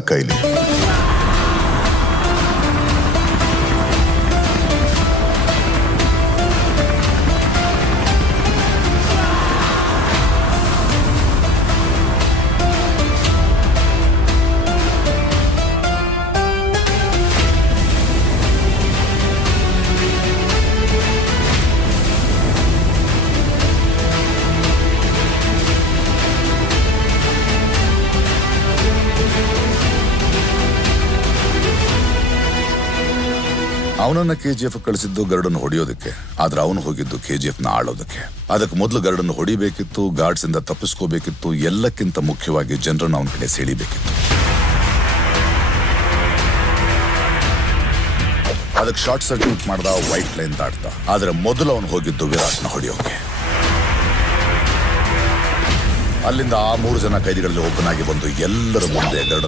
ನನ್ನ ಕೈಲಿ. ಅವನನ್ನ KGF ಕಳಿಸಿದ್ದು ಗರುಡನ್ನು ಹೊಡೆಯೋದಕ್ಕೆ, ಆದ್ರೆ ಅವನು ಹೋಗಿದ್ದು KGF ನ ಆಳೋದಕ್ಕೆ. ಅದಕ್ಕೆ ಮೊದಲು ಗರುಡನ್ನು ಹೊಡಿಬೇಕಿತ್ತು, ಗಾರ್ಡ್ಸ್ ಇಂದ ತಪ್ಪಿಸ್ಕೋಬೇಕಿತ್ತು, ಎಲ್ಲಕ್ಕಿಂತ ಮುಖ್ಯವಾಗಿ ಜನರನ್ನು ಅವನ ಕಡೆ ಸೆಳಿಬೇಕಿತ್ತು. ಅದಕ್ಕೆ ಶಾರ್ಟ್ ಸರ್ಕ್ಯೂಟ್ ಮಾಡ್ದ, ವೈಟ್ ಲೈನ್ ದಾಟ್ದ. ಆದ್ರೆ ಮೊದಲು ಅವನು ಹೋಗಿದ್ದು ವಿರಾಟ್ನ ಹೊಡೆಯೋಕೆ. ಅಲ್ಲಿಂದ ಆ 3 ಜನ ಕೈದಿಗಳಲ್ಲಿ ಒಬ್ಬನಾಗಿ ಬಂದು ಎಲ್ಲರ ಮುಂದೆ ಗರುಡ